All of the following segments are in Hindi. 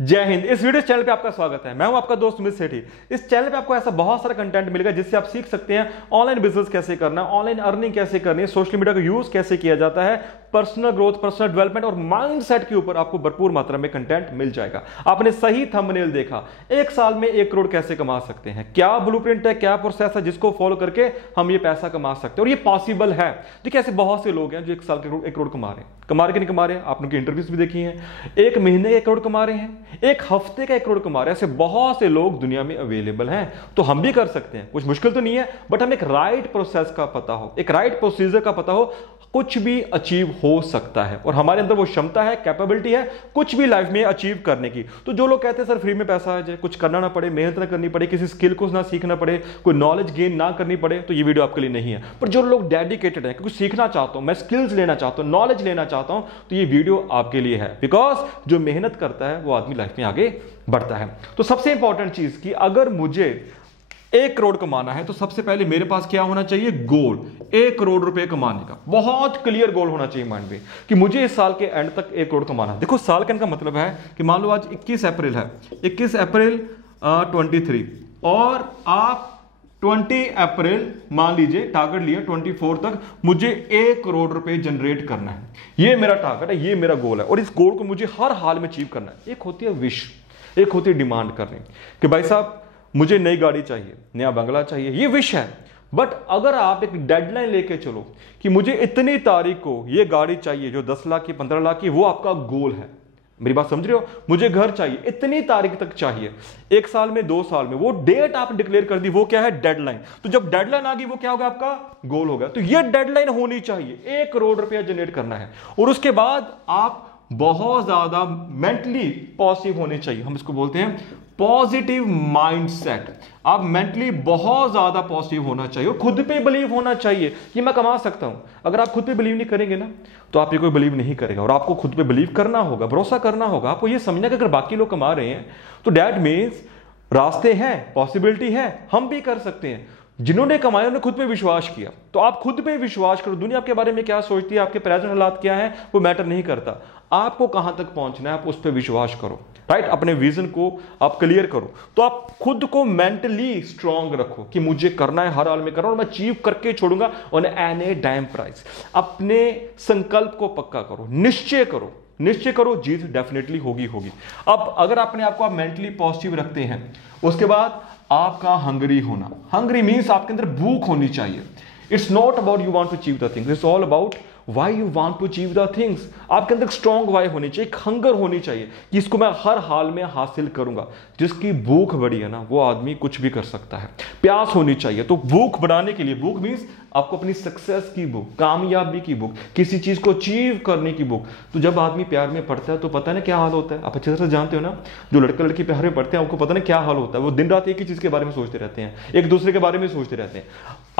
जय हिंद। इस वीडियो चैनल पे आपका स्वागत है। मैं हूं आपका दोस्त सुमित सेठी। इस चैनल पे आपको ऐसा बहुत सारा कंटेंट मिलेगा जिससे आप सीख सकते हैं ऑनलाइन बिजनेस कैसे करना है, ऑनलाइन अर्निंग कैसे करनी है, सोशल मीडिया का यूज कैसे किया जाता है, पर्सनल ग्रोथ, पर्सनल डेवलपमेंट और माइंडसेट के ऊपर आपको भरपूर मात्रा में कंटेंट मिल जाएगा। आपने सही थंबनेल देखा। एक साल में 1 करोड़ कैसे कमा सकते हैं, क्या ब्लूप्रिंट है, क्या प्रोसेस है जिसको फॉलो करके हम ये पैसा कमा सकते हैं और ये पॉसिबल है। देखिए ऐसे बहुत से लोग हैं जो 1 साल के 1 करोड़ कमा रहे हैं। कमा रहे कि नहीं कमा रहे हैं, आपने उनकी इंटरव्यूज भी देखी हैं। 1 महीने 1 करोड़ कमा रहे हैं, 1 हफ्ते का 1 करोड़ कमा रहे हैं। ऐसे बहुत से लोग दुनिया में अवेलेबल हैं, तो हम भी कर सकते हैं। कुछ मुश्किल तो नहीं है, बट हमें एक राइट प्रोसेस का पता हो, एक राइट प्रोसीजर का पता हो, कुछ भी अचीव हो सकता है और हमारे अंदर वो क्षमता है, कैपेबिलिटी है कुछ भी लाइफ में अचीव करने की। तो जो लोग कहते हैं सर फ्री में पैसा आ जाए, कुछ करना ना पड़े, मेहनत ना करनी पड़े, किसी स्किल को ना सीखना पड़े, कोई नॉलेज गेन ना करनी पड़े, तो ये वीडियो आपके लिए नहीं है। पर जो लोग डेडिकेटेड हैं, कुछ सीखना चाहता हूं, मैं स्किल्स लेना चाहता हूं, नॉलेज लेना चाहता हूं, तो ये वीडियो आपके लिए है। बिकॉज जो मेहनत करता है वो आदमी लाइफ में आगे बढ़ता है। तो सबसे इंपॉर्टेंट चीज कि अगर मुझे 1 करोड़ कमाना है तो सबसे पहले मेरे पास क्या होना चाहिए, गोल। 1 करोड़ रुपए कमाने का बहुत क्लियर गोल होना चाहिए माइंड में कि मुझे इस साल के एंड तक 1 करोड़ कमाना है। देखो साल के एंड का मतलब है कि मान लो आज 21 अप्रैल है, 21 अप्रैल 23 और आप 20 अप्रैल मान लीजिए टारगेट लिया, 24 तक मुझे 1 करोड़ रुपए जनरेट करना है। ये मेरा टारगेट है, ये मेरा गोल है और इस गोल को मुझे हर हाल में अचीव करना है। एक होती है विश, एक होती है डिमांड करनी कि भाई साहब मुझे नई गाड़ी चाहिए, नया बंगला चाहिए, ये विश है। बट अगर आप एक डेडलाइन लेके चलो कि मुझे इतनी तारीख को ये गाड़ी चाहिए जो 10 लाख की, 15 लाख की, वो आपका गोल है। मेरी बात समझ रहे हो? मुझे घर चाहिए, इतनी तारीख तक चाहिए, 1 साल में, 2 साल में, वो डेट आपने डिक्लेयर कर दी, वो क्या है, डेडलाइन। तो जब डेडलाइन आ गई वो क्या होगा, आपका गोल होगा। तो ये डेडलाइन होनी चाहिए, 1 करोड़ रुपया जनरेट करना है और उसके बाद आप बहुत ज्यादा मेंटली पॉजिटिव होने चाहिए। हम इसको बोलते हैं पॉजिटिव माइंडसेट। आप मेंटली बहुत ज्यादा पॉजिटिव होना चाहिए और खुद पे बिलीव होना चाहिए कि मैं कमा सकता हूं। अगर आप खुद पे बिलीव नहीं करेंगे ना तो आप ये कोई बिलीव नहीं करेगा और आपको खुद पे बिलीव करना होगा, भरोसा करना होगा। आपको ये समझना कि अगर बाकी लोग कमा रहे हैं तो दैट मीन्स रास्ते हैं, पॉसिबिलिटी है, हम भी कर सकते हैं। जिन्होंने कमाया उन्होंने खुद पे विश्वास किया, तो आप खुद पे विश्वास करो। दुनिया आपके बारे में क्या सोचती है, आपके प्रेजेंट हालात क्या है, वो मैटर नहीं करता। आपको कहां तक पहुंचना है आप उस पर विश्वास करो, राइट। अपने विजन को आप क्लियर करो। तो आप खुद को मेंटली स्ट्रांग रखो कि मुझे करना है, हर हाल में करना और मैं अचीव करके छोड़ूंगा ऑन एनी डैम प्राइस। अपने संकल्प को पक्का करो, निश्चय करो, निश्चय करो, जीत डेफिनेटली होगी। अब अगर अपने आप को आप मेंटली पॉजिटिव रखते हैं, उसके बाद आपका हंगरी होना। हंगरी मीन्स आपके अंदर भूख होनी चाहिए। It's not about you want to achieve the things, it's all about why you want to achieve the things. आपके अंदर स्ट्रॉन्ग वाई होनी चाहिए, एक हंगर होनी चाहिए कि इसको मैं हर हाल में हासिल करूंगा। जिसकी भूख बड़ी है ना वो आदमी कुछ भी कर सकता है। प्यास होनी चाहिए। तो भूख बढ़ाने के लिए, भूख मीन्स आपको अपनी सक्सेस की भूख, कामयाबी की भूख, किसी चीज को अचीव करने की भूख। तो जब आदमी प्यार में पड़ता है तो पता ना क्या हाल होता है। आप अच्छे तरह से जानते हो ना, जो लड़का लड़की प्यार में पड़ते हैं आपको पता ना क्या हाल होता है। वो दिन रात एक ही चीज के बारे में सोचते रहते हैं, एक दूसरे के बारे में सोचते रहते हैं।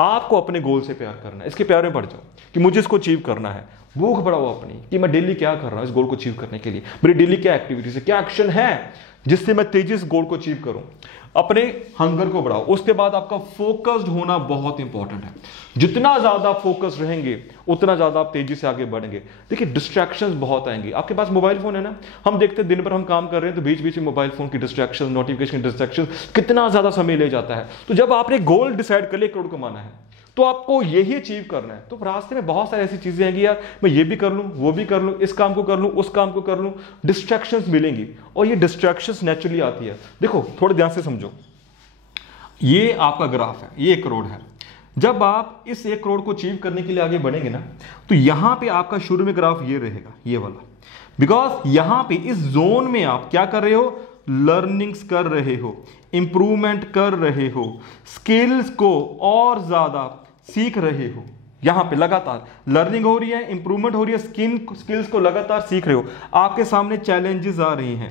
आपको अपने गोल से प्यार करना है, इसके प्यार में पड़ जाओ कि मुझे इसको अचीव करना है। भूख बढ़ाओ अपनी कि मैं डेली क्या कर रहा हूं इस गोल को अचीव करने के लिए, मेरी डेली क्या एक्टिविटीज है, क्या एक्शन है जिससे मैं तेजी से गोल को अचीव करूं। अपने हंगर को बढ़ाओ। उसके बाद आपका फोकस्ड होना बहुत इंपॉर्टेंट है। जितना ज्यादा फोकस रहेंगे उतना ज्यादा आप तेजी से आगे बढ़ेंगे। देखिए डिस्ट्रैक्शंस बहुत आएंगे। आपके पास मोबाइल फोन है ना, हम देखते हैं दिन भर हम काम कर रहे हैं तो बीच बीच में मोबाइल फोन की डिस्ट्रैक्शन, नोटिफिकेशन डिस्ट्रैक्शन कितना ज्यादा समय ले जाता है। तो जब आपने गोल डिसाइड कर लिया 1 करोड़ कमाना है तो आपको यही अचीव करना है। तो रास्ते में बहुत सारी ऐसी चीजें हैं कि यार मैं ये भी कर लूं, वो भी कर लूं, इस काम को कर लूं, उस काम को कर लूं। डिस्ट्रैक्शंस मिलेंगी और ये डिस्ट्रैक्शंस नेचुरली आती है। देखो थोड़े ध्यान से समझो, ये आपका ग्राफ है, ये 1 करोड़ है। जब आप इस 1 करोड़ को अचीव करने के लिए आगे बढ़ेंगे ना तो यहां पे आपका शुरू में ग्राफ ये रहेगा, ये वाला। बिकॉज यहां पे इस जोन में आप क्या कर रहे हो, लर्निंग्स कर रहे हो, इंप्रूवमेंट कर रहे हो, स्किल्स को और ज्यादा सीख रहे हो। यहां पे लगातार लर्निंग हो रही है, इंप्रूवमेंट हो रही है, स्किल्स को लगातार सीख रहे हो। आपके सामने चैलेंजेस आ रही हैं,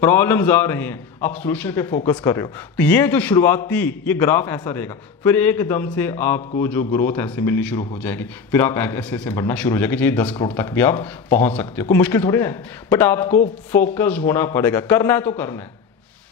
प्रॉब्लम्स आ रहे हैं, आप सॉल्यूशन पे फोकस कर रहे हो। तो ये जो शुरुआती ये ग्राफ ऐसा रहेगा, फिर एकदम से आपको जो ग्रोथ ऐसे मिलनी शुरू हो जाएगी, फिर आप ऐसे ऐसे बढ़ना शुरू हो जाएगी, चाहिए 10 करोड़ तक भी आप पहुंच सकते हो। कोई मुश्किल थोड़ी है, बट आपको फोकस होना पड़ेगा। करना है तो करना है,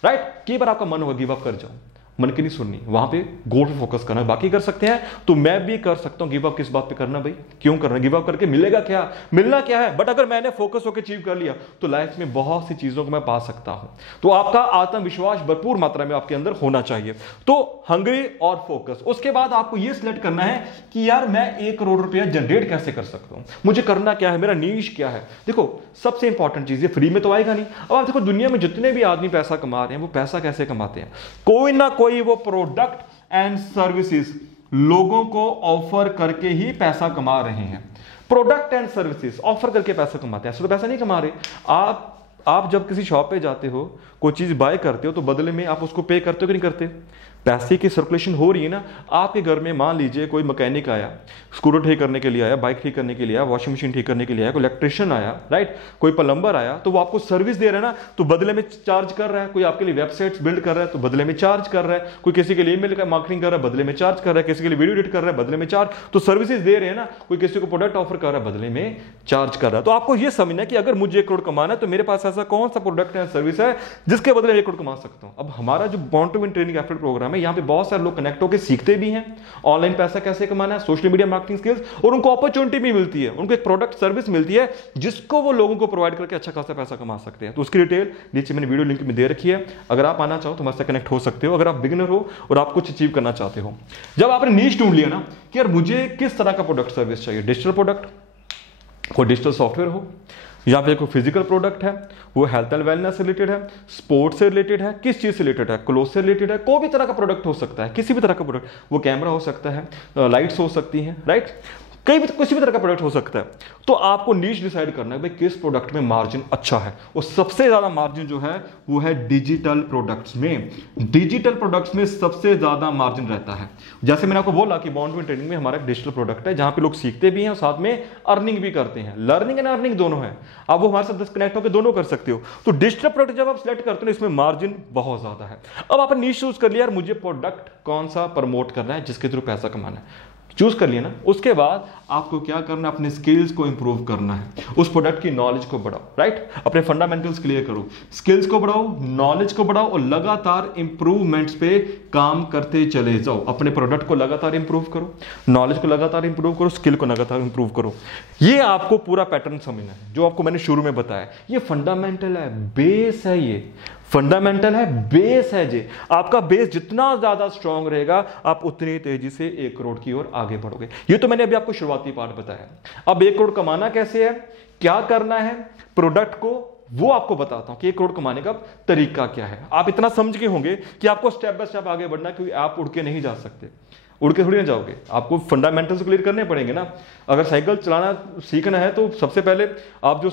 राइट। कई बार आपका मन होगा गिव अप कर जाओ, मन की नहीं सुननी, वहां पे गोल पे फोकस करना। बाकी कर सकते हैं तो मैं भी कर सकता हूं। गिव अप किस बात पे करना भाई, क्यों करना? गिव अप करके मिलेगा क्या, मिलना क्या है? बट अगर मैंने फोकस होकर अचीव कर लिया तो लाइफ में बहुत सी चीजों को मैं पा सकता हूं। तो आपका आत्मविश्वास भरपूर मात्रा में आपके अंदर होना चाहिए। तो हंग्री और फोकस। उसके बाद आपको यह सिलेक्ट करना है कि यार मैं 1 करोड़ रुपया जनरेट कैसे कर सकता हूं, मुझे करना क्या है, मेरा नीश क्या है। देखो सबसे इंपॉर्टेंट चीज, ये फ्री में तो आएगा नहीं। अब आप देखो दुनिया में जितने भी आदमी पैसा कमा रहे हैं, वो पैसा कैसे कमाते हैं? कोई ना कोई वो प्रोडक्ट एंड सर्विसेज लोगों को ऑफर करके ही पैसा कमा रहे हैं। प्रोडक्ट एंड सर्विसेज ऑफर करके पैसा कमाते हैं, ऐसे तो पैसा नहीं कमा रहे। आप जब किसी शॉप पे जाते हो, कोई चीज बाय करते हो, तो बदले में आप उसको पे करते हो कि नहीं करते? पैसे की सर्कुलेशन हो रही है ना। आपके घर में मान लीजिए कोई मैकेनिक आया, स्कूटर ठीक करने के लिए आया, बाइक ठीक करने के लिए आया, वॉशिंग मशीन ठीक करने के लिए आया, कोई इलेक्ट्रिशियन आया, राइट, कोई प्लम्बर आया, तो वो आपको सर्विस दे रहा है ना, तो बदले में चार्ज कर रहा है। कोई आपके लिए वेबसाइट्स बिल्ड कर रहा है तो बदले में चार्ज कर रहा है। कोई किसी के लिए ईमेल का मार्केटिंग कर रहा है, बदले में चार्ज कर रहा है। किसी के लिए वीडियो एडिट कर रहा है, बदले में चार्ज। तो सर्विसेज दे रहे हैं ना। कोई किसी को प्रोडक्ट ऑफर कर रहा है, बदले में चार्ज कर रहा है। तो आपको यह समझना है कि अगर मुझे 1 करोड़ कमाना है तो मेरे पास ऐसा कौन सा प्रोडक्ट है, सर्विस है जिसके बदले 1 करोड़ कमा सकता हूं। अब हमारा जो born to win training affiliate program है, यहां पे बहुत सारे लोग कनेक्ट होकर सीखते भी हैं ऑनलाइन पैसा कैसे कमाना है, सोशल मीडिया मार्केटिंग स्किल्स, और उनको अपॉर्चुनिटी भी मिलती है, उनको एक प्रोडक्ट सर्विस मिलती है जिसको वो लोगों को प्रोवाइड करके अच्छा खासा पैसा कमा सकते हैं। तो उसकी डिटेल नीचे मैंने वीडियो लिंक में दे रखी है। अगर आप आना चाहो तो हमारे साथ कनेक्ट हो सकते हो, अगर आप बिगिनर हो और आप कुछ अचीव करना चाहते हो। जब आपने नीश ढूंढ लिया ना कि यार मुझे किस तरह का प्रोडक्ट सर्विस चाहिए, डिजिटल प्रोडक्ट, कोई डिजिटल सॉफ्टवेयर हो, या फिर कोई फिजिकल प्रोडक्ट है, वो हेल्थ एंड वेलनेस से रिलेटेड है, स्पोर्ट्स से रिलेटेड है, किस चीज से रिलेटेड है, क्लोथ से रिलेटेड है, कोई भी तरह का प्रोडक्ट हो सकता है, किसी भी तरह का प्रोडक्ट, वो कैमरा हो सकता है, लाइट्स हो सकती हैं, राइट, किसी भी तरह का प्रोडक्ट हो सकता है। तो आपको नीश डिसाइड करना है भाई किस प्रोडक्ट में मार्जिन अच्छा है, और सबसे ज्यादा मार्जिन जो है वो है डिजिटल प्रोडक्ट्स में। डिजिटल प्रोडक्ट्स में सबसे ज्यादा मार्जिन रहता है। जैसे मैंने आपको बोला कि बॉन्ड ट्रेनिंग में हमारा एक डिजिटल प्रोडक्ट है जहां पे लोग सीखते भी हैं और साथ में अर्निंग भी करते हैं। लर्निंग एंड अर्निंग दोनों है, आप वो हमारे साथ कनेक्ट होकर दोनों कर सकते हो। तो डिजिटल प्रोडक्ट जब आप सिलेक्ट करते हो इसमें मार्जिन बहुत ज्यादा है। अब आपने नीश चूज कर लिया, यार मुझे प्रोडक्ट कौन सा प्रमोट करना है जिसके थ्रू पैसा कमाना है, चूज कर लिया ना। उसके बाद आपको क्या करना है, अपने स्किल्स को इंप्रूव करना है, उस प्रोडक्ट की नॉलेज को बढ़ाओ, राइट, अपने फंडामेंटल्स क्लियर करो, स्किल्स को बढ़ाओ, नॉलेज को बढ़ाओ, और लगातार इंप्रूवमेंट्स पे काम करते चले जाओ। अपने प्रोडक्ट को लगातार इंप्रूव करो, नॉलेज को लगातार इंप्रूव करो, स्किल को लगातार इंप्रूव करो। ये आपको पूरा पैटर्न समझना है जो आपको मैंने शुरू में बताया। ये फंडामेंटल है, बेस है, ये फंडामेंटल है, बेस है जी। आपका बेस जितना ज्यादा स्ट्रांग रहेगा आप उतनी तेजी से 1 करोड़ की ओर आगे बढ़ोगे। ये तो मैंने अभी आपको शुरुआती पार्ट बताया। अब 1 करोड़ कमाना कैसे है, क्या करना है, प्रोडक्ट को वो आपको बताता हूं कि 1 करोड़ कमाने का तरीका क्या है। आप इतना समझ के होंगे कि आपको स्टेप बाय स्टेप आगे बढ़ना, क्योंकि आप उड़ के नहीं जा सकते, उड़ के थोड़ी ना जाओगे, आपको फंडामेंटल्स क्लियर करने पड़ेंगे ना। अगर साइकिल चलाना सीखना है तो सबसे पहले आप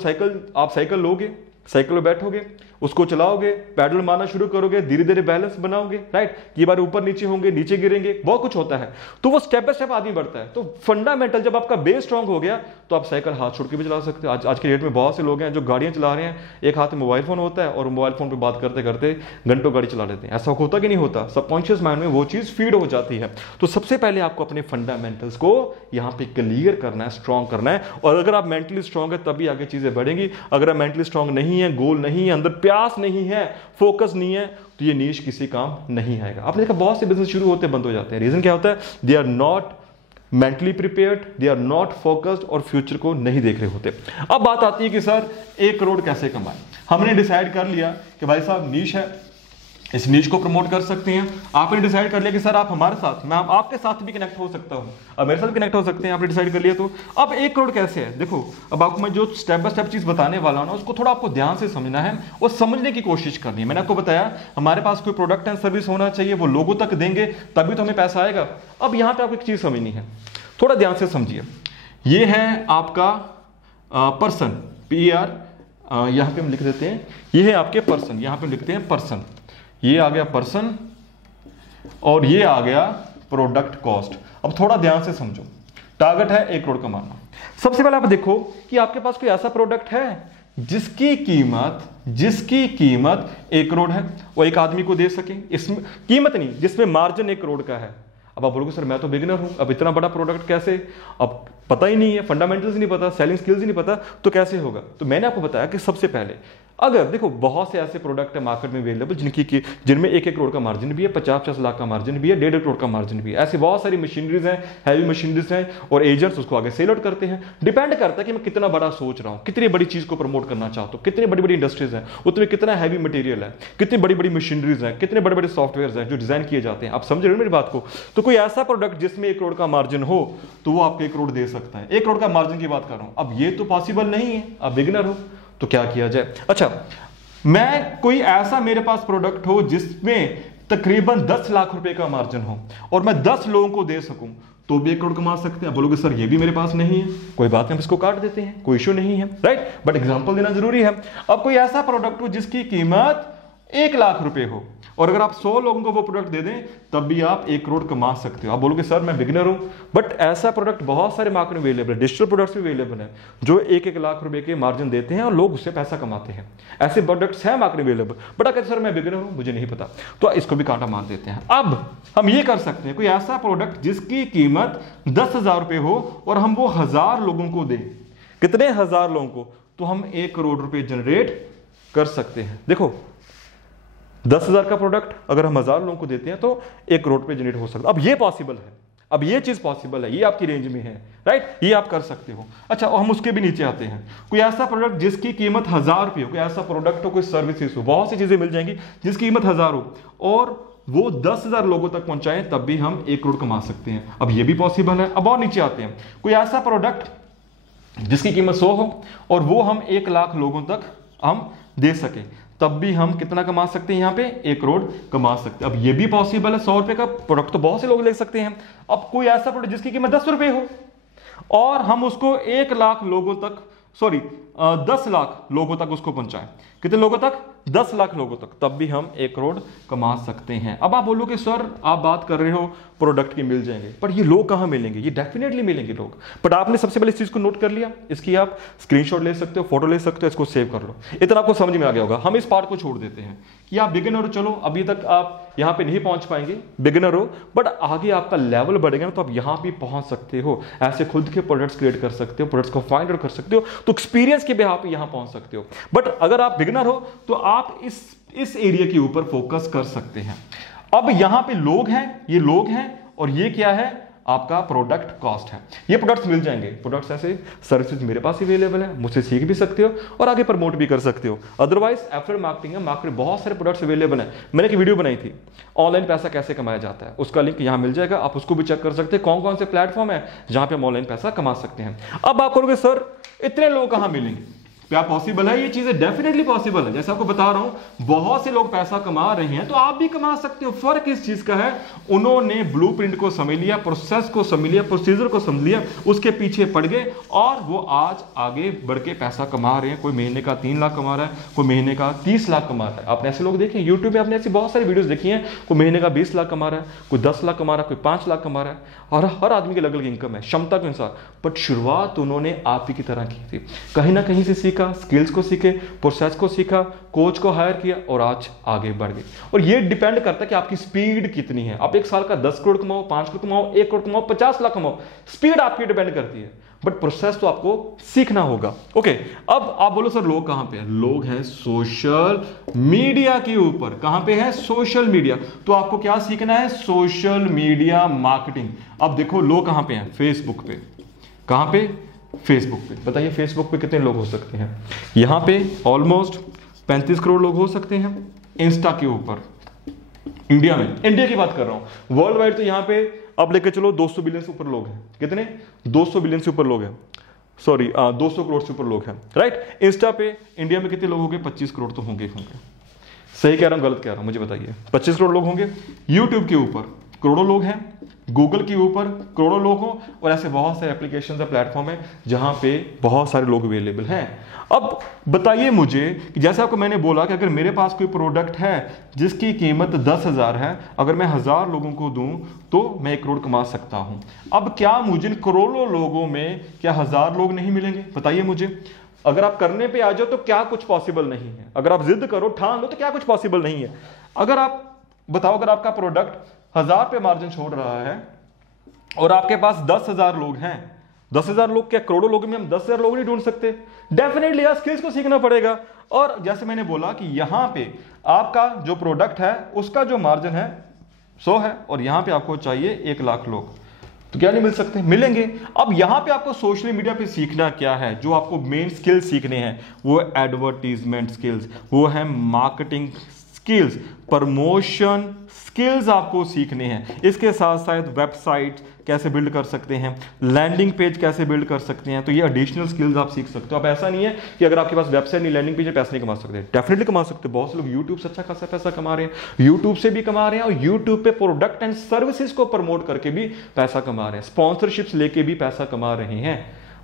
साइकिल लोगे, साइकिल में बैठोगे, उसको चलाओगे, पैडल मारना शुरू करोगे, धीरे धीरे बैलेंस बनाओगे, राइट, कई बार ऊपर नीचे होंगे, नीचे गिरेंगे, बहुत कुछ होता है। तो वो स्टेप बाय स्टेप आदमी बढ़ता है। तो फंडामेंटल जब आपका बेस स्ट्रांग हो गया तो आप साइकिल हाथ छोड़ के भी चला सकते हो। आज के डेट में बहुत से लोग हैं जो गाड़ियां चला रहे हैं, एक हाथ में मोबाइल फोन होता है और मोबाइल फोन पे बात करते करते घंटों गाड़ी चला लेते हैं। ऐसा होता कि नहीं होता? सबकॉन्शियस माइंड में वो चीज फीड हो जाती है। तो सबसे पहले आपको अपने फंडामेंटल्स को यहाँ पे क्लियर करना है, स्ट्रांग करना है। और अगर आप मेंटली स्ट्रांग है तभी आगे चीजें बढ़ेंगी। अगर आप मेंटली स्ट्रांग नहीं है, गोल नहीं है, अंदर प्यास नहीं है, फोकस नहीं है, तो ये नीश किसी काम नहीं आएगा। आपने देखा बहुत से बिजनेस शुरू होते बंद हो जाते हैं। रीजन क्या होता है? They are not mentally prepared, they are not focused, और फ्यूचर को नहीं देख रहे होते। अब बात आती है कि सर 1 करोड़ कैसे कमाएं। हमने डिसाइड कर लिया कि भाई साहब नीश है, इस नीश को प्रमोट कर सकते हैं। आपने डिसाइड कर लिया कि सर आप हमारे साथ, मैं आपके साथ भी कनेक्ट हो सकता हूं, अब मेरे साथ कनेक्ट हो सकते हैं, आपने डिसाइड कर लिया। तो अब 1 करोड़ कैसे है, देखो अब आपको मैं जो स्टेप बाय स्टेप चीज बताने वाला हूं ना, उसको थोड़ा आपको ध्यान से समझना है और समझने की कोशिश करनी है। मैंने आपको बताया हमारे पास कोई प्रोडक्ट एंड सर्विस होना चाहिए, वो लोगों तक देंगे तभी तो हमें पैसा आएगा। अब यहां पर आपको एक चीज समझनी है, थोड़ा ध्यान से समझिए। ये है आपका पर्सन, PER, यहां पे हम लिख देते हैं, ये है आपके पर्सन, यहां पे हम लिखते हैं पर्सन। ये आ गया पर्सन और ये आ गया प्रोडक्ट कॉस्ट। अब थोड़ा ध्यान से समझो, टारगेट है 1 करोड़ कमाना। सबसे पहले आप देखो कि आपके पास कोई ऐसा प्रोडक्ट है जिसकी कीमत 1 करोड़ है, वो एक आदमी को दे सके। इसमें कीमत नहीं, जिसमें मार्जिन 1 करोड़ का है। अब आप बोलोगे सर मैं तो बिगिनर हूं, अब इतना बड़ा प्रोडक्ट कैसे, अब पता ही नहीं है, फंडामेंटल्स नहीं पता, सेलिंग स्किल्स ही नहीं पता, तो कैसे होगा? तो मैंने आपको बताया कि सबसे पहले अगर देखो बहुत से ऐसे प्रोडक्ट है मार्केट में अवेलेबल जिनमें 1-1 करोड़ का मार्जिन भी है, 50-50 लाख का मार्जिन भी है, 1.5 करोड़ का मार्जिन भी है। ऐसी बहुत सारी मशीनरीज हैं, हैवी मशीनरीज हैं, और एजेंट्स उसको आगे सेल आउट करते हैं। डिपेंड करता है कि मैं कितना बड़ा सोच रहा हूं, कितनी बड़ी चीज को प्रमोट करना चाहता हूं, कितनी बड़ी बड़ी इंडस्ट्रीज हैं, उसमें कितना हैवी मटेरियल है, कितनी बड़ी बड़ी मशीनरीज हैं, कितने बड़े बड़े सॉफ्टवेयर हैं जो डिजाइन किए जाते हैं। आप समझ रहे हो मेरी बात को? तो कोई ऐसा प्रोडक्ट जिसमें 1 करोड़ का मार्जिन हो तो वो आपको 1 करोड़ दे सकता है। 1 करोड़ का मार्जिन की बात कर रहा हूं। अब ये तो पॉसिबल नहीं है, आप बिगिनर हो तो क्या किया जाए? अच्छा, मैं कोई ऐसा मेरे पास प्रोडक्ट हो जिसमें तकरीबन 10 लाख रुपए का मार्जिन हो और मैं 10 लोगों को दे सकूं तो भी 1 करोड़ कमा सकते हैं। बोलोगे सर ये भी मेरे पास नहीं है, कोई बात नहीं, हम इसको काट देते हैं, कोई इश्यू नहीं है, राइट? बट एग्जांपल देना जरूरी है। अब कोई ऐसा प्रोडक्ट हो जिसकी कीमत 1 लाख रुपए हो और अगर आप 100 लोगों को वो प्रोडक्ट दे दें तब भी आप 1 करोड़ कमा सकते हो। आप बोलोगे सर मैं बिगिनर हूं, बट ऐसा प्रोडक्ट बहुत सारे मार्केट में अवेलेबल है, डिजिटल प्रोडक्ट्स भी अवेलेबल है जो 1-1 लाख रुपए के मार्जिन देते हैं और लोग उससे पैसा कमाते हैं। ऐसे प्रोडक्ट्स हैं मार्केट में अवेलेबल। बट अगर सर मैं बिगिनर हूं, मुझे नहीं पता, तो इसको भी कांटा मार देते हैं। अब हम ये कर सकते हैं, कोई ऐसा प्रोडक्ट जिसकी कीमत 10,000 रुपए हो और हम वो 1000 लोगों को दें। कितने 1000 लोगों को? तो हम 1 करोड़ रुपए जनरेट कर सकते हैं। देखो 10,000 का प्रोडक्ट अगर हम 1000 लोगों को देते हैं तो 1 करोड़ पे जनरेट हो सकता है। अब ये पॉसिबल है, अब ये चीज पॉसिबल है, ये आपकी रेंज में है, राइट? ये आप कर सकते हो। अच्छा, और हम उसके भी नीचे आते हैं। कोई ऐसा प्रोडक्ट जिसकी कीमत 1000 रुपये हो, कोई ऐसा प्रोडक्ट हो, कोई सर्विसेज हो, बहुत सी चीजें मिल जाएंगी जिसकी कीमत 1000 हो और वो 10,000 लोगों तक पहुंचाएं तब भी हम 1 करोड़ कमा सकते हैं। अब ये भी पॉसिबल है। अब और नीचे आते हैं, कोई ऐसा प्रोडक्ट जिसकी कीमत 100 हो और वो हम 1 लाख लोगों तक हम दे सके तब भी हम कितना कमा सकते हैं? यहाँ पे 1 करोड़ कमा सकते हैं। अब ये भी पॉसिबल है। 100 रुपए का प्रोडक्ट तो बहुत से लोग ले सकते हैं। अब कोई ऐसा प्रोडक्ट जिसकी कीमत 10 रुपए हो और हम उसको 1 लाख लोगों तक 10 लाख लोगों तक उसको पहुंचाएं। कितने लोगों तक? 10 लाख लोगों तक, तब भी हम 1 करोड़ कमा सकते हैं। अब आप बोलोगे सर आप बात कर रहे हो प्रोडक्ट के मिल जाएंगे, पर ये लोग कहां मिलेंगे? ये डेफिनेटली मिलेंगे लोग। बट आपने सबसे पहले इस चीज को नोट कर लिया, इसकी आप स्क्रीनशॉट ले सकते हो, फोटो ले सकते हो, इसको सेव कर लो। इतना आपको समझ में आ गया होगा। हम इस पार्ट को छोड़ देते हैं कि आप बिगिनर हो, चलो अभी तक आप यहां पे नहीं पहुंच पाएंगे, बिगिनर हो, बट आगे आपका लेवल बढ़ेगा ना तो आप यहां भी पहुंच सकते हो। ऐसे खुद के प्रोडक्ट्स क्रिएट कर सकते हो, प्रोडक्ट्स को फाइंड आउट कर सकते हो, तो एक्सपीरियंस के बिहाफ पे यहां पहुंच सकते हो। बट अगर आप बिगिनर हो तो आप इस एरिया के ऊपर फोकस कर सकते हैं। अब यहां पे लोग हैं, ये लोग हैं, और ये क्या है? आपका प्रोडक्ट कॉस्ट है। ये प्रोडक्ट्स मिल जाएंगे, प्रोडक्ट्स ऐसे सर्विसेज मेरे पास अवेलेबल है, मुझसे सीख भी सकते हो और आगे प्रमोट भी कर सकते हो। अदरवाइज एफिलिएट मार्केटिंग है, मार्केट में बहुत सारे प्रोडक्ट्स अवेलेबल है। मैंने एक वीडियो बनाई थी ऑनलाइन पैसा कैसे कमाया जाता है, उसका लिंक यहां मिल जाएगा, आप उसको भी चेक कर सकते हैं। कौन कौन से प्लेटफॉर्म है जहां पे हम ऑनलाइन पैसा कमा सकते हैं। अब आप कहोगे सर इतने लोग कहां मिलेंगे? क्या पॉसिबल है? ये चीजें डेफिनेटली पॉसिबल है। जैसे आपको बता रहा हूं, बहुत से लोग पैसा कमा रहे हैं तो आप भी कमा सकते हो। फर्क इस चीज का है, उन्होंने ब्लूप्रिंट को समझ लिया, प्रोसेस को समझ लिया, प्रोसीजर को समझ लिया, उसके पीछे पड़ गए और वो आज आगे बढ़ के पैसा कमा रहे हैं। कोई महीने का 3 लाख कमा रहा है, कोई महीने का 30 लाख कमा रहा है। आपने ऐसे लोग देखे यूट्यूब में, आपने ऐसी बहुत सारी वीडियोस देखी हैं। कोई महीने का 20 लाख कमा रहा है, कोई 10 लाख कमा रहा है, कोई 5 लाख कमा रहा है, और हर आदमी की अलग अलग इनकम है, क्षमता के अनुसार। बट शुरुआत उन्होंने आप ही की तरह की थी, कहीं ना कहीं से सीखा, स्किल्स को सीखे, प्रोसेस को सीखा, कोच को हायर किया और आज आगे बढ़ गए। और ये डिपेंड करता है कि आपकी स्पीड कितनी है। आप 1 साल का 10 करोड़ कमाओ, 5 करोड़ कमाओ, 1 करोड़ कमाओ, 50 लाख कमाओ, स्पीड आपकी डिपेंड करती है, बट प्रोसेस तो आपको सीखना होगा। ओके, अब आप बोलो सर लोग कहां पे हैं? लोग हैं सोशल मीडिया के ऊपर। कहां पे है? Social media. तो आपको क्या सीखना है? Social media marketing. अब देखो लोग कहां पे हैं? फेसबुक पे। कहां पे? फेसबुक पे। बताइए फेसबुक पे कितने लोग हो सकते हैं? यहां पे ऑलमोस्ट 35 करोड़ लोग हो सकते हैं। इंस्टा के ऊपर, इंडिया में, इंडिया की बात कर रहा हूं, वर्ल्ड वाइड तो यहां पे अब लेके चलो 200 बिलियन से ऊपर लोग हैं। कितने? 200 बिलियन से ऊपर लोग हैं, 200 करोड़ से ऊपर लोग हैं, राइट? इंस्टा पे इंडिया में कितने लोग होंगे? 25 करोड़ तो होंगे। सही कह रहा हूं गलत कह रहा हूं? मुझे बताइए। 25 करोड़ लोग होंगे। यूट्यूब के ऊपर करोड़ों लोग हैं, गूगल के ऊपर करोड़ों लोग हो, और ऐसे बहुत सारे एप्लीकेशन या प्लेटफॉर्म है जहां पे बहुत सारे लोग अवेलेबल हैं। अब बताइए मुझे कि जैसे आपको मैंने बोला कि अगर मेरे पास कोई प्रोडक्ट है जिसकी कीमत 10,000 है, अगर मैं 1000 लोगों को दूं तो मैं 1 करोड़ कमा सकता हूं। अब क्या मुझे करोड़ों लोगों में क्या 1000 लोग नहीं मिलेंगे? बताइए मुझे। अगर आप करने पे आ जाओ तो क्या कुछ पॉसिबल नहीं है? अगर आप जिद करो, ठान लो, तो क्या कुछ पॉसिबल नहीं है? अगर आप बताओ, अगर आपका प्रोडक्ट 1000 पे मार्जिन छोड़ रहा है और आपके पास 10,000 लोग हैं, 10,000 लोग क्या करोड़ों लोगों में हम 10,000 लोग नहीं ढूंढ सकते? डेफिनेटली यार, स्किल्स को सीखना पड़ेगा। और जैसे मैंने बोला कि यहां पे आपका जो प्रोडक्ट है उसका जो मार्जिन है 100 है और यहां पे आपको चाहिए 1 लाख लोग, तो क्या नहीं मिल सकते? मिलेंगे। अब यहां पे आपको सोशल मीडिया पे सीखना क्या है, जो आपको मेन स्किल सीखने हैं वो एडवर्टीजमेंट स्किल्स, वो है मार्केटिंग स्किल्स, प्रमोशन स्किल्स आपको सीखने हैं। इसके साथ साथ वेबसाइट कैसे बिल्ड कर सकते हैं, लैंडिंग पेज कैसे बिल्ड कर सकते हैं, तो ये एडिशनल स्किल्स आप सीख सकते हो। अब ऐसा नहीं है कि अगर आपके पास वेबसाइट नहीं, लैंडिंग पेज है, पैसे नहीं कमा सकते, डेफिनेटली कमा सकते हो। बहुत से लोग यूट्यूब से अच्छा खासा पैसा कमा रहे हैं, यूट्यूब से भी कमा रहे हैं और यूट्यूब पे प्रोडक्ट एंड सर्विसेज को प्रमोट करके भी पैसा कमा रहे हैं, स्पॉन्सरशिप्स लेके भी पैसा कमा रहे हैं।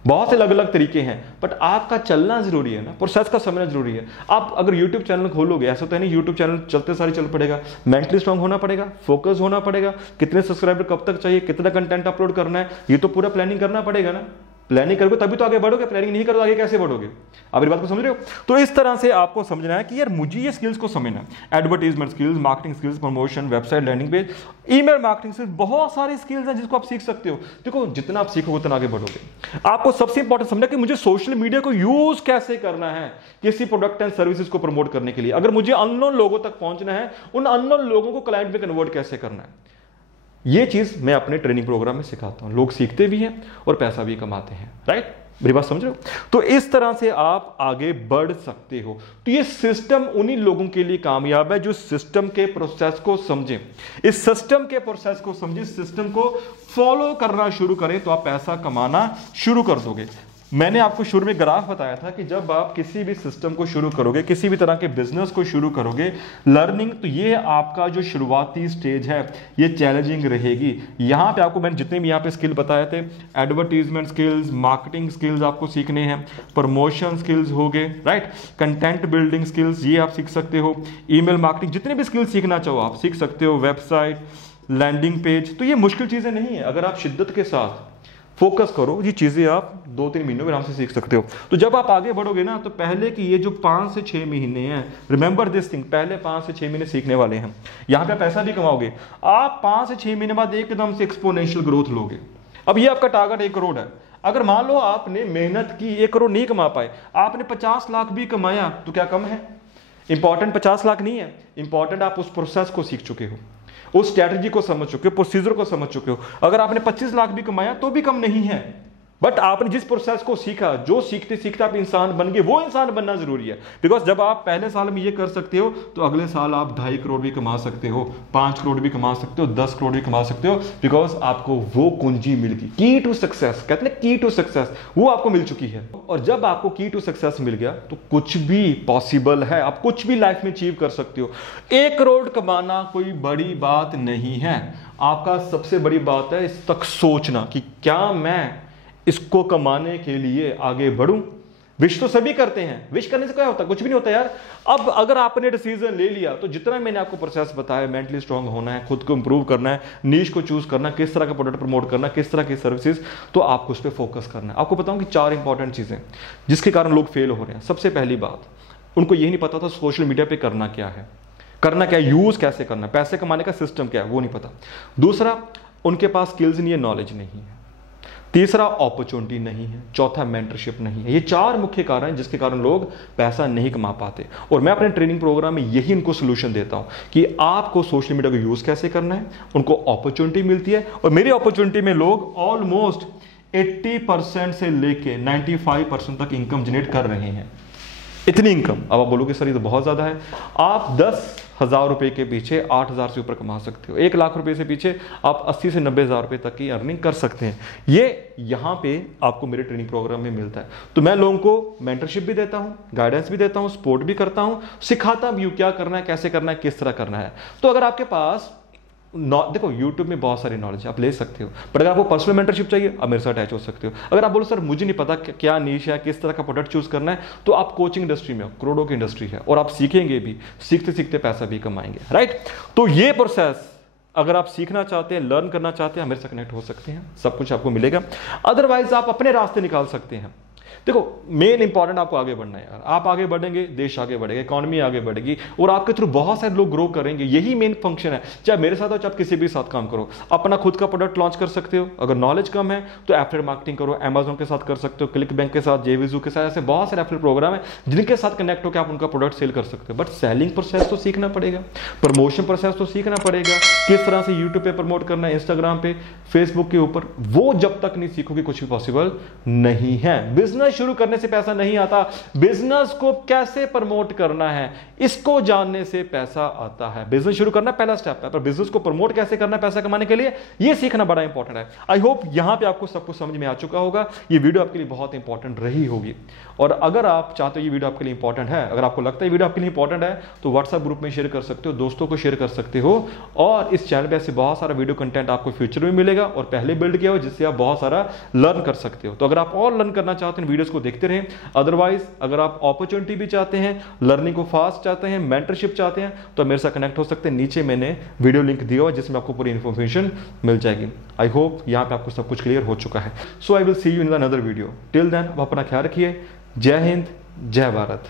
बहुत से अलग अलग तरीके हैं, बट आपका चलना जरूरी है ना, प्रोसेस का समझना जरूरी है। आप अगर YouTube चैनल खोलोगे, ऐसा तो है नहीं YouTube चैनल चलते सारे चल पड़ेगा, मेंटली स्ट्रांग होना पड़ेगा, फोकस होना पड़ेगा, कितने सब्सक्राइबर कब तक चाहिए, कितना कंटेंट अपलोड करना है, ये तो पूरा प्लानिंग करना पड़ेगा ना। प्लानिंग करोगे तभी तो आगे बढ़ोगे, प्लानिंग नहीं करोगे तो आगे कैसे बढ़ोगे? आप मेरी बात को समझ रहे हो? तो इस तरह से आपको समझना है कि यार मुझे ये स्किल्स को समझना है, advertisement skills, marketing skills, promotion, website, landing page, email marketing skills, बहुत सारे स्किल्स हैं जिसको आप सीख सकते हो। देखो जितना आप सीखोगे उतना आगे बढ़ोगे। आपको सबसे इंपॉर्टेंट समझना कि मुझे सोशल मीडिया को यूज कैसे करना है किसी प्रोडक्ट एंड सर्विसेज को प्रमोट करने के लिए। अगर मुझे अननोन लोगों तक पहुंचना है, उन अननोन लोगों को क्लाइंट में कन्वर्ट कैसे करना है, ये चीज मैं अपने ट्रेनिंग प्रोग्राम में सिखाता हूं। लोग सीखते भी हैं और पैसा भी कमाते हैं। राइट, मेरी बात समझ रहे हो? तो इस तरह से आप आगे बढ़ सकते हो। तो ये सिस्टम उन्हीं लोगों के लिए कामयाब है जो सिस्टम के प्रोसेस को समझें। इस सिस्टम के प्रोसेस को समझें, सिस्टम को फॉलो करना शुरू करें तो आप पैसा कमाना शुरू कर दोगे। मैंने आपको शुरू में ग्राफ बताया था कि जब आप किसी भी सिस्टम को शुरू करोगे, किसी भी तरह के बिजनेस को शुरू करोगे, लर्निंग, तो ये आपका जो शुरुआती स्टेज है ये चैलेंजिंग रहेगी। यहाँ पे आपको मैंने जितने भी यहाँ पे स्किल बताए थे, एडवर्टीजमेंट स्किल्स, मार्केटिंग स्किल्स आपको सीखने हैं, प्रमोशन स्किल्स हो गए, राइट, कंटेंट बिल्डिंग स्किल्स ये आप सीख सकते हो, ईमेल मार्केटिंग, जितने भी स्किल्स सीखना चाहो आप सीख सकते हो, वेबसाइट, लैंडिंग पेज। तो ये मुश्किल चीजें नहीं है, अगर आप शिद्दत के साथ फोकस करो ये चीजें आप 2-3 महीनों में आराम से सीख सकते हो। तो जब आप आगे बढ़ोगे ना, तो पहले की ये जो 5 से 6 महीने हैं, रिमेंबर दिस थिंग, पहले 5 से 6 महीने सीखने वाले हैं। यहाँ पे पैसा भी कमाओगे आप, 5 से 6 महीने बाद एकदम से एक्सपोनेंशियल ग्रोथ लोगे। अब ये आपका टारगेट 1 करोड़ है। अगर मान लो आपने मेहनत की 1 करोड़ नहीं कमा पाए, आपने 50 लाख भी कमाया, तो क्या कम है? इंपॉर्टेंट 50 लाख नहीं है, इंपॉर्टेंट आप उस प्रोसेस को सीख चुके हो, उस स्ट्रैटेजी को समझ चुके हो, प्रोसीजर को समझ चुके हो। अगर आपने 25 लाख भी कमाया तो भी कम नहीं है, बट आपने जिस प्रोसेस को सीखा, जो सीखते सीखते आप इंसान बन गए, वो इंसान बनना जरूरी है। बिकॉज जब आप पहले साल में ये कर सकते हो तो अगले साल आप 2.5 करोड़ भी कमा सकते हो, 5 करोड़ भी कमा सकते हो, 10 करोड़ भी कमा सकते हो, बिकॉज आपको वो कुंजी मिल गई। की टू सक्सेस, कहते हैं की टू सक्सेस, वो आपको मिल चुकी है। और जब आपको की टू सक्सेस मिल गया तो कुछ भी पॉसिबल है, आप कुछ भी लाइफ में अचीव कर सकते हो। 1 करोड़ कमाना कोई बड़ी बात नहीं है, आपका सबसे बड़ी बात है इस तक सोचना कि क्या मैं इसको कमाने के लिए आगे बढ़ूं। विश तो सभी करते हैं, विश करने से क्या होता, कुछ भी नहीं होता यार। अब अगर आपने डिसीजन ले लिया तो जितना मैंने आपको प्रोसेस बताया, मेंटली स्ट्रांग होना है, खुद को इंप्रूव करना है, नीश को चूज करना, किस तरह का प्रोडक्ट प्रमोट करना, किस तरह की सर्विसेज, तो आपको उस पर फोकस करना है। आपको बताऊं कि 4 इंपॉर्टेंट चीजें जिसके कारण लोग फेल हो रहे हैं। सबसे पहली बात, उनको यही नहीं पता था सोशल मीडिया पे करना क्या है, यूज कैसे करना है, पैसे कमाने का सिस्टम क्या है वो नहीं पता। दूसरा, उनके पास स्किल्स नहीं है, नॉलेज नहीं है। तीसरा, अपॉर्चुनिटी नहीं है। चौथा, मेंटरशिप नहीं है। ये 4 मुख्य कारण हैं जिसके कारण लोग पैसा नहीं कमा पाते। और मैं अपने ट्रेनिंग प्रोग्राम में यही इनको सोल्यूशन देता हूं कि आपको सोशल मीडिया को यूज कैसे करना है, उनको अपॉर्चुनिटी मिलती है। और मेरी अपॉर्चुनिटी में लोग ऑलमोस्ट 80% से लेके 95% तक इनकम जनरेट कर रहे हैं। इतनी इनकम, अब आप बोलोगे सर ये तो बहुत ज्यादा है। आप 10,000 रुपए के पीछे 8,000 से ऊपर कमा सकते हो। 1 लाख रुपए से पीछे आप 80 से 90,000 रुपए तक की अर्निंग कर सकते हैं। ये यहाँ पे आपको मेरे ट्रेनिंग प्रोग्राम में मिलता है। तो मैं लोगों को मेंटरशिप भी देता हूँ, गाइडेंस भी देता हूँ, सपोर्ट भी करता हूँ, सिखाता भी हूँ क्या करना है, कैसे करना है, किस तरह करना है। तो अगर आपके पास देखो YouTube में बहुत सारी नॉलेज आप ले सकते हो, बट अगर आपको पर्सनल मेंटरशिप चाहिए आप मेरे साथ अटैच हो सकते हो। अगर आप बोलो सर मुझे नहीं पता क्या नीश है, किस तरह का प्रोडक्ट चूज करना है, तो आप कोचिंग इंडस्ट्री में हो, करोड़ों की इंडस्ट्री है और आप सीखेंगे भी, सीखते सीखते पैसा भी कमाएंगे। राइट, तो ये प्रोसेस अगर आप सीखना चाहते हैं, लर्न करना चाहते हैं, मेरे से कनेक्ट हो सकते हैं, सब कुछ आपको मिलेगा। अदरवाइज आप अपने रास्ते निकाल सकते हैं। देखो मेन इंपॉर्टेंट आपको आगे बढ़ना है यार। आप आगे बढ़ेंगे, देश आगे बढ़ेगा, इकोनॉमी आगे बढ़ेगी और आपके थ्रू बहुत सारे लोग ग्रो करेंगे। यही मेन फंक्शन है, चाहे मेरे साथ हो चाहे आप किसी भी साथ काम करो। अपना खुद का प्रोडक्ट लॉन्च कर सकते हो, अगर नॉलेज कम है तो एफिलिएट मार्केटिंग करो, अमेजॉन के साथ कर सकते हो, क्लिक बैंक के साथ, जेविजू के साथ, ऐसे बहुत सारे एफिलिएट प्रोग्राम है जिनके साथ कनेक्ट होकर आप उनका प्रोडक्ट सेल कर सकते हो। बट सेलिंग प्रोसेस तो सीखना पड़ेगा, प्रमोशन प्रोसेस तो सीखना पड़ेगा, किस तरह से यूट्यूब पे प्रमोट करना है, इंस्टाग्राम पे, फेसबुक के ऊपर, वो जब तक नहीं सीखोगे कुछ भी पॉसिबल नहीं है। बिजनेस शुरू करने से पैसा नहीं आता, बिजनेस को कैसे प्रमोट करना है इसको जानने से पैसा आता है। बिजनेस शुरू करना पहला स्टेप है, पर बिजनेस को प्रमोट कैसे करना है पैसा कमाने के लिए, यह सीखना बड़ा इंपॉर्टेंट है। आई होप यहां पे आपको सब कुछ समझ में आ चुका होगा। ये वीडियो आपके लिए बहुत इंपॉर्टेंट रही होगी और अगर आप चाहते हो ये वीडियो आपके लिए इंपॉर्टेंट है, अगर आपको लगता है ये वीडियो आपके लिए इंपॉर्टेंट है तो व्हाट्सएप ग्रुप में शेयर कर सकते हो, दोस्तों को शेयर कर सकते हो और इस चैनल पे ऐसे बहुत सारा वीडियो कंटेंट आपको फ्यूचर में मिलेगा और पहले बिल्ड किया हो जिससे आप बहुत सारा लर्न कर सकते हो। तो अगर आप और लर्न करना चाहते हैं वीडियोस को देखते रहें। अदरवाइज अगर आप अपॉर्चुनिटी भी चाहते हैं, लर्निंग को फास्ट चाहते हैं, मेंटरशिप चाहते हैं तो मेरे साथ कनेक्ट हो सकते हैं। नीचे मैंने वीडियो लिंक दिया हुआ जिसमें आपको पूरी इंफॉर्मेशन मिल जाएगी। आई होप यहां पे आपको सब कुछ क्लियर हो चुका है। So I will see you in another video. Till then आप अपना ख्याल रखिए। जय हिंद, जय भारत।